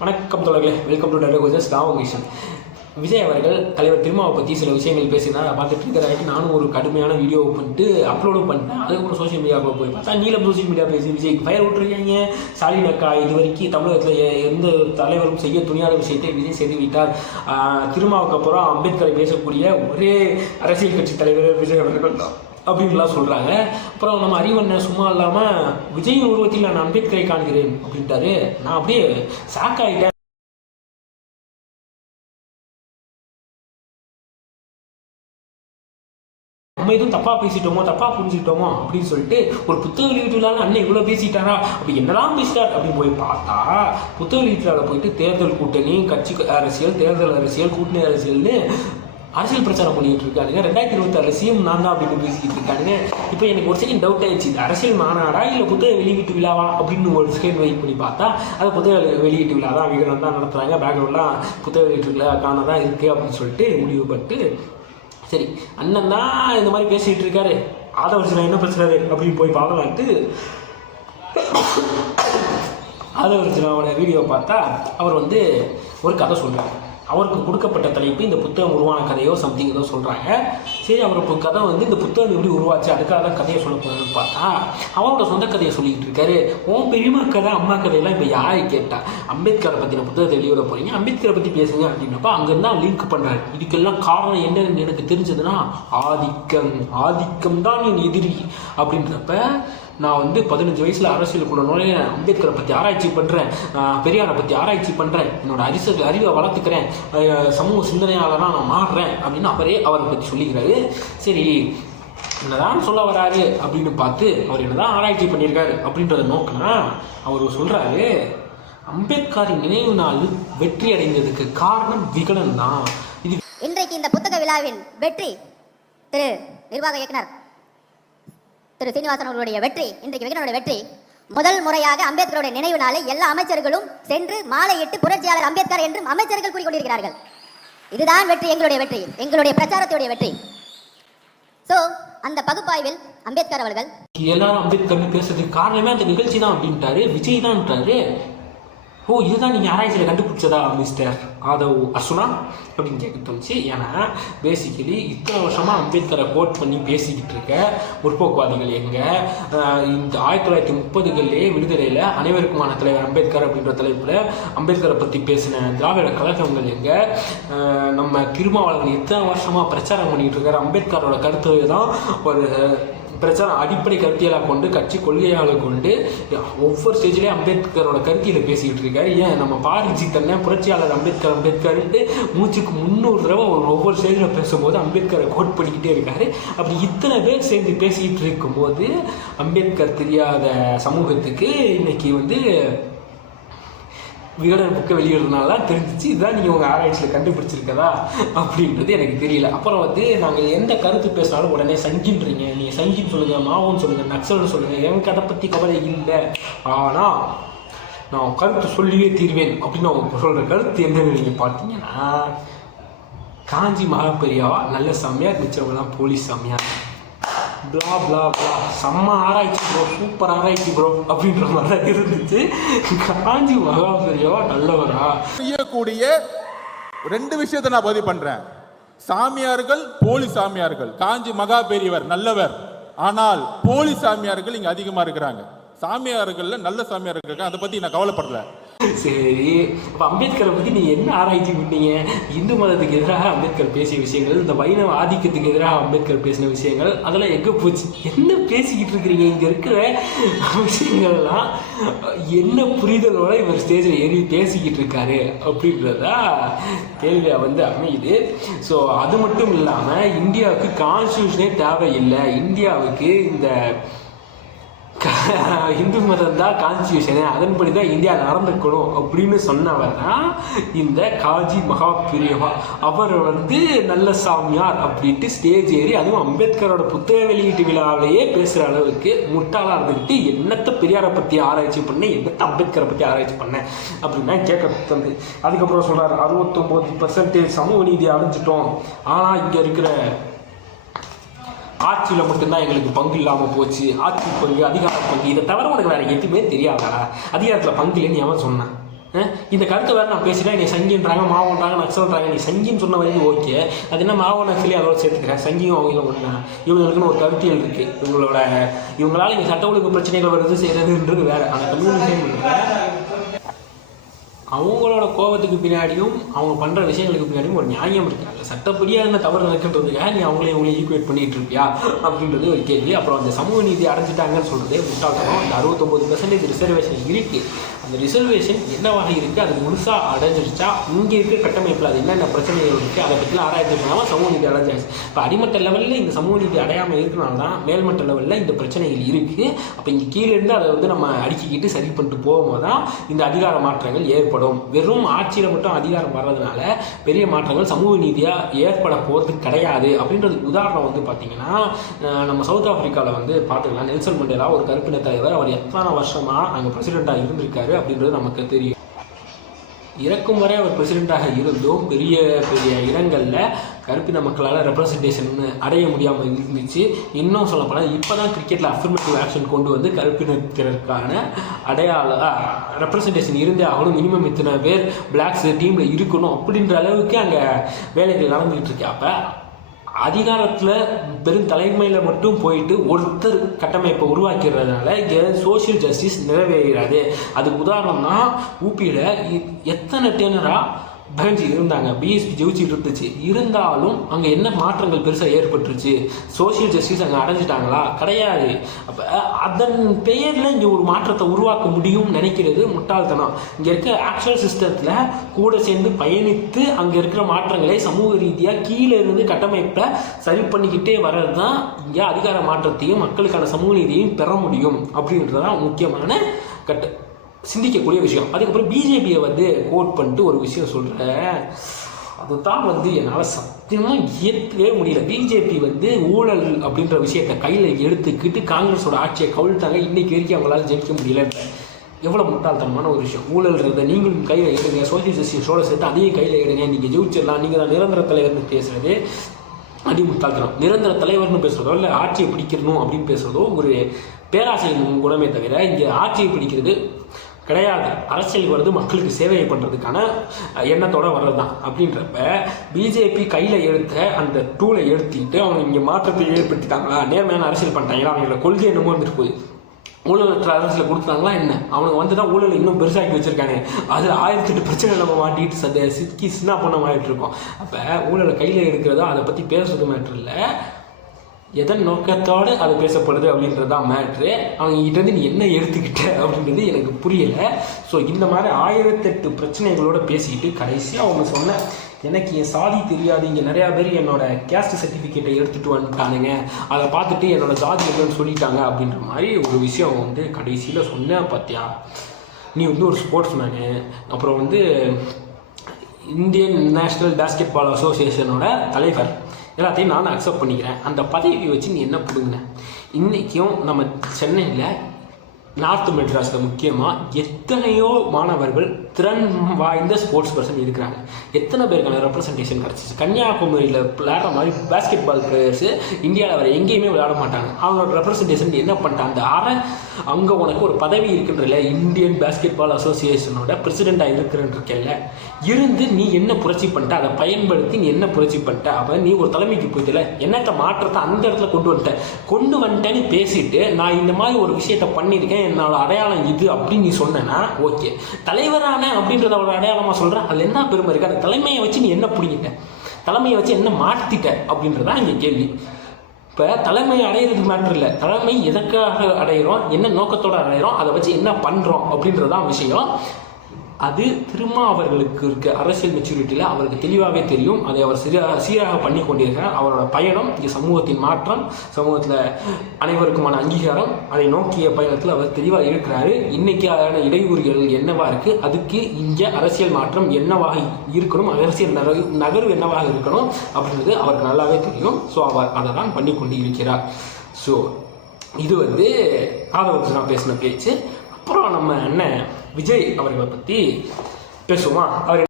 வணக்கம் தொடர்களே welcome to data coaches Ramakrishnan Vijay அவர்கள் தலைவர் திருமாவை பற்றி சில விஷயங்கள் பேசினா பார்த்துட்டு இருக்கிறாட்டி நானும் ஒரு கடுமையான வீடியோ பண்ணிட்டு அப்லோடும் பண்ணிட்டேன். அதுக்கப்புறம் சோஷியல் மீடியாவுக்கு போய் பார்த்தா நீளம் சோஷியல் மீடியா பேசி விஜய்க்கு ஃபயர் விட்டுருக்காங்க ஸ்டாலின் அக்கா இது வரைக்கும் தமிழகத்தில் எந்த தலைவரும் செய்ய துணியாத விஷயத்தை விஜய் செய்து விட்டார். திருமாவுக்கு அப்புறம் அம்பேத்கரை பேசக்கூடிய ஒரே அரசியல் கட்சி தலைவர் விஜய் அவர்கள் தான். அப்படின்லாம் சொல்கிறாங்க அப்புறம் நம்ம அறிவண்ணன் சும்மா இல்லாமல் விஜயின் உருவத்தில் நான் அம்பேத்கரை காண்கிறேன் அப்படின்ட்டாரு. நான் அப்படியே ஷாக் ஆகிட்டேன் நம்ம எதுவும் தப்பா பேசிட்டோமோ தப்பா புரிஞ்சுக்கிட்டோமோ அப்படின்னு சொல்லிட்டு ஒரு புத்தக வெளியீட்டுலால அண்ணன் இவ்வளவு பேசிட்டாரா? அப்படி என்னதான் பேசிட்டார்? அப்படின்னு போய் பார்த்தா புத்தக வெளியீட்டுல போயிட்டு தேர்தல் கூட்டணி கட்சி அரசியல் தேர்தல் அரசியல் கூட்டணி அரசியல்னு அரசியல் பிரச்சாரம் பண்ணிட்டு இருக்கானுங்க. ரெண்டாயிரத்தி இருபத்தி ஆறு சிஎம் நான் தான் அப்படின்னு பேசிக்கிட்டு இருக்கானுங்க. இப்போ எனக்கு ஒரு செகண்ட் டவுட் ஆயிடுச்சு. அரசியல் மாநாடா இல்லை புத்தக வெளியீட்டு விழாவா அப்படின்னு ஒரு செகண்ட் வெயிட் பண்ணி பார்த்தா அது புத்தக வெளியீட்டு விழா தான். விகடன் தான் நடத்துறாங்க. பேக்ரவுண்ட்லாம் புத்தக வெளியீட்டு விழா காண தான் இருக்கு அப்படின்னு சொல்லிட்டு முடிவு பண்ணிட்டு சரி அண்ணன் தான் இந்த மாதிரி பேசிட்டு இருக்காரு. ஆதவர்ஜனா என்ன பேசுறாரு அப்படின்னு போய் பார்க்கலான்ட்டு ஆதவர்ஜனாவோட வீடியோ பார்த்தா அவர் வந்து ஒரு கதை சொல்றாரு. அவருக்கு கொடுக்கப்பட்ட தலைப்பு இந்த புத்தகம் உருவான கதையோ சம்திங் ஏதோ சொல்கிறாங்க சரி அவர் இப்போ கதை வந்து இந்த புத்தகம் எப்படி உருவாச்சு அதுக்காக தான் கதையை சொல்ல போகிறேன்னு பார்த்தா அவரோட சொந்த கதையை சொல்லிக்கிட்டு இருக்காரு. உன் பெரியம்மா கதை அம்மா கதையெல்லாம் இப்போ யாரை கேட்டா? அம்பேத்கரை பற்றின புத்தகத்தை வெளியிட போகிறீங்க அம்பேத்கரை பற்றி பேசுங்க. அப்படின்னப்ப அங்கேருந்து தான் லிங்க் பண்ணுறாரு இதுக்கெல்லாம் காரணம் என்னன்னு எனக்கு தெரிஞ்சதுன்னா ஆதிக்கம் ஆதிக்கம் தான் என் எதிரி. அப்படின்றப்ப நான் வந்து பதினஞ்சு வயசில் அரசியலுக்குள்ள நுழைய அம்பேத்கரை பற்றி ஆராய்ச்சி பண்ணுறேன் பெரியாரை பற்றி ஆராய்ச்சி பண்ணுறேன் என்னோட அரிச அறிவை வளர்த்துக்கிறேன். சமூக சிந்தனையாளராக நான் மாறுறேன் அப்படின்னு அவரே அவரை பற்றி சொல்லிக்கிறாரு. சரி என்னதான் சொல்ல வராரு அப்படின்னு பார்த்து அவர் என்னதான் ஆராய்ச்சி பண்ணியிருக்காரு அப்படின்றத நோக்கினா அவர் சொல்கிறாரு அம்பேத்கரின் நினைவு நாள் வெற்றி அடைந்ததுக்கு காரணம் விகடன் தான். இது இன்றைக்கு இந்த புத்தக விழாவின் வெற்றி திரு நிர்வாக இயக்குனர் திரு சீனிவாசன் அவர்களுடைய வெற்றி இன்றைக்கு விகடனுடைய வெற்றி. முதல் முறையாக அம்பேத்கருடைய நினைவு நாளை எல்லா அமைச்சர்களும் சென்று மாலையிட்டு புரட்சியாளர் அம்பேத்கர் என்றும் அமைச்சர்கள் கூறிக்கொண்டிருக்கிறார்கள். இதுதான் வெற்றி எங்களுடைய வெற்றி எங்களுடைய பிரச்சாரத்துடைய வெற்றி. சோ அந்த பகுப்பாய்வில் அம்பேத்கர் அவர்கள் எல்லாரும் அம்பேத்கர்னு பேசுறதுக்கு காரணமே அந்த நிகழ்ச்சி தான் அப்படின்ட்டாரு விஜய் தான்ட்டாரு ஓ இதுதான் நீங்கள் ஆராய்ச்சியில் கண்டுபிடிச்சதா மிஸ்டர் ஆதவ் அசுனா அப்படின்னு கேட்க தோணுச்சு ஏன்னா பேசிக்கலி இத்தனை வருஷமாக அம்பேத்கரை கோட் பண்ணி பேசிக்கிட்டு இருக்க முற்போக்குவாதிகள் எங்கே? இந்த ஆயிரத்தி தொள்ளாயிரத்தி முப்பதுகளிலே விடுதலையில் அனைவருக்குமான தலைவர் அம்பேத்கர் அப்படின்ற தலைப்பில் அம்பேத்கரை பற்றி பேசின திராவிட கழகங்கள் எங்கே? நம்ம திருமாவளவன் இத்தனை வருஷமாக பிரச்சாரம் பண்ணிகிட்டு இருக்கார். அம்பேத்கரோட கருத்து தான் ஒரு பிரச்சாரம் அடிப்படை கருத்தியலாக கொண்டு கட்சி கொள்கையால் கொண்டு ஒவ்வொரு ஸ்டேஜ்லேயும் அம்பேத்கரோட கருத்தியில் பேசிக்கிட்டு இருக்காரு. ஏன் நம்ம பாரிஜி தன்னை புரட்சியாளர் அம்பேத்கர் அம்பேத்கர்ன்ட்டு மூச்சுக்கு முந்நூறு தடவை ஒரு ஒவ்வொரு ஸ்டேஜில் பேசும்போது அம்பேத்கரை கோட் பண்ணிக்கிட்டே இருக்காரு. அப்படி இத்தனை பேர் சேர்ந்து பேசிக்கிட்டு இருக்கும்போது அம்பேத்கர் தெரியாத சமூகத்துக்கு இன்னைக்கு வந்து விகடன் புக்கை வெளியிடுறதுனால தான் தெரிஞ்சிச்சு. இதுதான் நீங்கள் உங்கள் ஆராய்ச்சியில் கண்டுபிடிச்சிருக்கதா அப்படின்றது எனக்கு தெரியல. அப்புறம் வந்து நாங்கள் எந்த கருத்து பேசினாலும் உடனே சங்கின்றீங்க. நீங்கள் சங்கின்னு சொல்லுங்கள் மாவோன்னு சொல்லுங்கள் நக்சல்னு சொல்லுங்கள் என் கதை பற்றி கவலை இல்லை. ஆனால் நான் கருத்து சொல்லியே தீர்வேன் அப்படின்னு அவங்க சொல்கிற கருத்து என்னன்னு நீங்கள் பார்த்தீங்கன்னா காஞ்சி மகாபெரியாவா நல்ல சாமியார் மிச்சவங்களாம் போலீஸ் சாமியார் பிளா பிளா பிளா செம்ம ஆராய்ச்சி ப்ரோ சூப்பர் ஆராய்ச்சி ப்ரோ அப்படின்ற மாதிரி தான் இருந்துச்சு. காஞ்சி மகாபெரியவா நல்லவரா? செய்யக்கூடிய ரெண்டு விஷயத்தை நான் பதிவு பண்றேன். சாமியார்கள் போலி சாமியார்கள். காஞ்சி மகா பெரியவர் நல்லவர். ஆனால் போலி சாமியார்கள் இங்க அதிகமா இருக்கிறாங்க. சாமியார்களில் நல்ல சாமியார்கள் இருக்காங்க. அதை பத்தி நான் கவலைப்படல. சரி. அப்போ அம்பேத்கரை பற்றி நீங்கள் என்ன ஆராய்ச்சி பண்ணீங்க? இந்து மதத்துக்கு எதிராக அம்பேத்கர் பேசிய விஷயங்கள் இந்த வைணவ ஆதிக்கத்துக்கு எதிராக அம்பேத்கர் பேசின விஷயங்கள் அதெல்லாம் எங்கே போச்சு? என்ன பேசிக்கிட்டு இருக்கிறீங்க? இங்கே இருக்கிற விஷயங்கள்லாம் என்ன புரிதலோட இவர் ஸ்டேஜில் ஏறி பேசிக்கிட்டு இருக்காரு அப்படின்றதா கேள்வியாக வந்து அமையுது. ஸோ அது மட்டும் இல்லாமல் இந்தியாவுக்கு கான்ஸ்டியூஷனே தேவையில்லை. இந்தியாவுக்கு இந்த இந்து மதம் தான் கான்ஸ்டியூஷனு அதன்படி தான் இந்தியா நடந்துக்கணும் அப்படின்னு சொன்னவர் தான் இந்த காஜி மகா பிரியவா அவர் வந்து நல்ல சாமியார் அப்படின்ட்டு ஸ்டேஜ் ஏறி அதுவும் அம்பேத்கரோட புத்தக வெளியீட்டு விழாவிலேயே பேசுகிற அளவுக்கு முட்டாளாக இருந்துக்கிட்டு என்னத்த பெரியாரை பற்றி ஆராய்ச்சி பண்ணேன் என்னத்த அம்பேத்கரை பற்றி ஆராய்ச்சி பண்ணேன் அப்படின்னு கேட்க தந்து அதுக்கப்புறம் சொல்கிறார் அறுபத்தொம்போது பர்சன்டேஜ் சமூக நீதி அடைஞ்சிட்டோம். ஆனால் இங்கே இருக்கிற ஆட்சியில் மட்டும்தான் எங்களுக்கு பங்கு இல்லாமல் போச்சு. ஆட்சி பங்கு அதிகார பங்கு இதை தவிர உனக்கு வேறு எதுவுமே தெரியாதா? அதிகாரத்தில் பங்கு இல்லைன்னு எவன் சொன்னான் இந்த கருத்தை வேறு நான் பேசிட்டேன் நீ சங்கின்றாங்க மாவன்றாங்க நக்சல்ன்றாங்க. நீ சங்கின்னு சொன்ன வரைக்கும் ஓகே. அது என்ன மாவோ சொல்லி அதோட சேர்த்துக்கிறேன் சங்கியும் அவங்களும் ஒன்றா இவங்களுக்குன்னு ஒரு கருத்தியல் இருக்குது இவங்களோட இவங்களால இங்கே சட்ட ஒழுங்கு பிரச்சனைகள் வருது செய்கிறதுன்றது வேறு. அந்த கம்யூனிகேஷன் அவங்களோட கோபத்துக்கு பின்னாடியும் அவங்க பண்ற விஷயங்களுக்கு பின்னாடியும் ஒரு நியாயம் இருக்கு அதில் சட்டப்படியா என்ன தவறு நடக்கின்றதுக்காக நீ அவங்களே இவங்களே ஈக்குவேட் பண்ணிட்டு இருப்பியா? அப்படின்றது ஒரு கேள்வி. அப்புறம் அந்த சமூக நீதி அடைஞ்சிட்டாங்கன்னு சொல்றதே முட்டாள்தனம். அந்த அறுபத்தொம்பது பெர்சன்டேஜ் ரிசர்வேஷன் இருக்கு. அந்த ரிசர்வேஷன் என்னவாக இருக்கு? அது முழுசா அடைஞ்சிருச்சா? இங்க இருக்க கட்டமைப்பில் அது என்னென்ன பிரச்சனைகள் இருக்கு? அதை பற்றிலாம் ஆராய்ச்சி பண்ணாமல் சமூக நீதி அடைஞ்சாச்சு. இப்போ அடிமட்ட லெவலில் இந்த சமூக நீதி அடையாமல் இருக்கனால தான் மேல்மட்ட லெவலில் இந்த பிரச்சனைகள் இருக்கு. அப்போ இங்கே கீழே இருந்து அதை வந்து நம்ம அடுக்கிக்கிட்டு சரி பண்ணிட்டு போகும்போது தான் இந்த அதிகார மாற்றங்கள் ஏற்படும். வெறும் ஆட்சியில் மட்டும் அதிகாரம் வர்றதுனால பெரிய மாற்றங்கள் சமூக நீதியாக ஏற்பட போகிறது கிடையாது. அப்படின்றதுக்கு உதாரணம் வந்து பார்த்தீங்கன்னா நம்ம சவுத் ஆஃப்ரிக்காவில் வந்து பார்த்துக்கலாம். நெல்சன் மண்டேலா ஒரு கருப்பின தலைவர். அவர் எத்தனை வருஷமாக அங்கே பிரசிடெண்ட்டாக இருந்திருக்காரு அப்படின்றது நமக்கு தெரியும். இறக்கும் வரை அவர் பிரசிடெண்ட்டாக இருந்தும் பெரிய பெரிய இடங்களில் கருப்பின மக்களால் ரெப்ரசன்டேஷன் அடைய முடியாமல் இருந்துச்சு. இன்னும் சொல்லப்போனால் இப்போ தான் கிரிக்கெட்டில் அஃபர்மேட்டிவ் ஆக்ஷன் கொண்டு வந்து கருப்பினத்திற்கான அடையாள ரெப்ரசன்டேஷன் இருந்தே ஆகணும். மினிமம் இத்தனை பேர் பிளாக்ஸ் டீமில் இருக்கணும் அப்படின்ற அளவுக்கு அங்கே வேலைகள் நடந்துகிட்டு இருக்கு. அப்போ அதிகாரத்தில் பெரும் தலைமையில் மட்டும் போயிட்டு ஒருத்தர் கட்டமைப்பை உருவாக்கிறதுனால இங்கே சோஷியல் ஜஸ்டிஸ் நிறைவேறாது. அதுக்கு உதாரணம்னா ஊபியில் எத்தனை டேனராக பயஞ்சி இருந்தாங்க. பிஎஸ்பி ஜெயிச்சுட்டு இருந்துச்சு. இருந்தாலும் அங்கே என்ன மாற்றங்கள் பெருசாக ஏற்பட்டுருச்சு? சோஷியல் ஜஸ்டிஸ் அங்கே அடைஞ்சிட்டாங்களா? கிடையாது. அப்போ அதன் பெயரில் இங்கே ஒரு மாற்றத்தை உருவாக்க முடியும்னு நினைக்கிறது முட்டாள்தனம். இங்கே இருக்க ஆக்சுவல் சிஸ்டத்தில் கூட சேர்ந்து பயணித்து அங்கே இருக்கிற மாற்றங்களை சமூக ரீதியாக கீழே இருந்து கட்டமைப்பில் சரி பண்ணிக்கிட்டே வர்றது தான் இங்கே அதிகார மாற்றத்தையும் மக்களுக்கான சமூக நீதியையும் பெற முடியும் அப்படின்றது தான் முக்கியமான கட்ட. சிந்திக்கக்கூடிய விஷயம். அதுக்கப்புறம் பிஜேபியை வந்து கோட் பண்ணிட்டு ஒரு விஷயம் சொல்கிறேன் அதுதான் வந்து என்னால் சத்தியமாக ஏற்கவே முடியல. பிஜேபி வந்து ஊழல் அப்படின்ற விஷயத்தை கையில் எடுத்துக்கிட்டு காங்கிரஸோட ஆட்சியை கவிழ்த்தாங்க. இன்னைக்கு வரைக்கும் அவங்களால ஜெயிக்க முடியல. எவ்வளோ முட்டாள்தனமான ஒரு விஷயம். ஊழல்ன்றதை நீங்களும் கையில் எடுங்க. சோசியல் ஜஸ்டிஸோட சேர்த்து அதையும் கையில் எடுங்க. நீங்கள் ஜெயிச்சிடலாம். நீங்கள் தான் நிரந்தர தலைவர்னு பேசுறது. அடி முட்டாள்தனம். நிரந்தர தலைவர்னு பேசுகிறதோ இல்லை ஆட்சியை பிடிக்கணும் அப்படின்னு பேசுறதோ ஒரு பேராசையின் குணமே தவிர இங்கே ஆட்சியை பிடிக்கிறது கிடையாது. அரசியல் வருது மக்களுக்கு சேவை பண்ணுறதுக்கான எண்ணத்தோடு வர்றது தான் அப்படின்றப்ப பிஜேபி கையில் எடுத்த அந்த டூலை எடுத்துக்கிட்டு அவங்க இங்கே மாற்றத்தை ஏற்படுத்திட்டாங்களா நேர்மையான அரசியல் பண்ணிட்டாங்களா அவங்களோட கொள்கை என்னமோ வந்துட்டு போகுது. ஊழலற்ற அரசியல் கொடுத்தாங்களா என்ன? அவனுக்கு வந்து தான் ஊழல் இன்னும் பெருசாக்கி வச்சிருக்காங்க அது ஆயிரத்தி எட்டு பிரச்சனை நம்ம மாட்டிட்டு சந்தை சிக்கி சின்ன பண்ண மாட்டிட்டு இருக்கோம். அப்போ ஊழலை கையில் எடுக்கிறதோ அதை பற்றி பேசுறது மேட்ரு இல்லை. எதன் நோக்கத்தோடு அது பேசப்படுது அப்படின்றது தான் மேட்ரு அவங்க கிட்டேருந்து நீ என்ன எடுத்துக்கிட்ட அப்படின்றது எனக்கு புரியலை. ஸோ இந்த மாதிரி ஆயிரத்தெட்டு பிரச்சனைகளோட பேசிக்கிட்டு கடைசியாக அவங்க சொன்ன எனக்கு என் சாதி தெரியாது. இங்கே நிறையா பேர் என்னோட கேஸ்ட் சர்டிஃபிகேட்டை எடுத்துகிட்டு வந்துட்டானுங்க. அதை பார்த்துட்டு என்னோட ஜாதி என்னன்னு சொல்லிட்டாங்க அப்படின்ற மாதிரி ஒரு விஷயம் அவங்க வந்து கடைசியில் சொன்னேன் பார்த்தியா நீ வந்து ஒரு ஸ்போர்ட்ஸ் மேனு அப்புறம் வந்து இந்தியன் நேஷ்னல் பேஸ்கெட் பால் அசோசியேஷனோட தலைவர். எல்லாத்தையும் நான் அக்செப்ட் பண்ணிக்கிறேன். அந்த பதவியை வச்சு நீ என்ன பிடுங்கின? இன்றைக்கும் நம்ம சென்னையில் நார்த் மெட்ராஸில் முக்கியமாக எத்தனையோ மாணவர்கள் திறன் வாய்ந்த ஸ்போர்ட்ஸ் பர்சன் இருக்கிறாங்க. எத்தனை பேருக்கான ரெப்ரசன்டேஷன் கிடச்சிச்சு? கன்னியாகுமரியில் விளையாடுற மாதிரி பேஸ்கெட் பால் பிளேயர்ஸு இந்தியாவில் வர எங்கேயுமே விளையாட மாட்டாங்க. அவங்களோட ரெப்ரசன்டேஷன் என்ன பண்ணிட்டாங்க? அந்த அரை அங்கே உனக்கு ஒரு பதவி இருக்கின்றல இந்தியன் பேஸ்கெட் பால் அசோசியேஷனோட பிரசிடெண்ட்டாக இருக்கிறன்றிருக்கல இருந்து நீ என்ன புரட்சி பண்ணிட்ட? அதை பயன்படுத்தி நீ என்ன புரட்சி பண்ணிட்ட? அப்போ நீ ஒரு தலைமைக்கு போயிட்டல. என்னத்த மாற்றத்தை அந்த இடத்துல கொண்டு வந்துட்ட? கொண்டு வந்துட்டேன்னு பேசிட்டு நான் இந்த மாதிரி ஒரு விஷயத்த பண்ணியிருக்கேன். என்னோட அடையாளம் இது அப்படின்னு நீ சொன்னேன்னா ஓகே தலைவரான அப்படின்றத ஒரு அடையாளமாக சொல்கிறேன் அதில் என்ன பெருமை இருக்குது அந்த தலைமையை வச்சு நீ என்ன பிடிங்கிட்ட? தலைமையை வச்சு என்ன மாற்றிட்ட அப்படின்றதான் இங்கே கேள்வி. இப்போ தலைமை அடையிறது மேட்ரு இல்லை. தலைமை எதற்காக அடையிறோம்? என்ன நோக்கத்தோட அடையிறோம்? அதை வச்சு என்ன பண்ணுறோம் அப்படின்றதான் விஷயம். அது திரும்ப அவர்களுக்கு இருக்க அரசியல் மெச்சூரிட்டியில் அவருக்கு தெளிவாகவே தெரியும். அதை அவர் சீராக சீராக பண்ணி கொண்டிருக்கிறார். அவரோட பயணம் இங்கே சமூகத்தின் மாற்றம் சமூகத்தில் அனைவருக்குமான அங்கீகாரம் அதை நோக்கிய பயணத்தில் அவர் தெளிவாக இருக்கிறாரு. இன்னைக்கான இடையூறுகள் என்னவா இருக்கு? அதுக்கு இங்கே அரசியல் மாற்றம் என்னவாக இருக்கணும்? அரசியல் நகர் நகர்வு என்னவாக இருக்கணும்? அப்படின்றது அவருக்கு நல்லாவே தெரியும். ஸோ அவர் அதை தான் பண்ணி கொண்டு இருக்கிறார் ஸோ இது வந்து ஆதரவு நான் பேசின பேச்சு. அப்புறம் நம்ம அண்ணன் விஜய் அவர்களை பற்றி பேசுவோமா? அவர்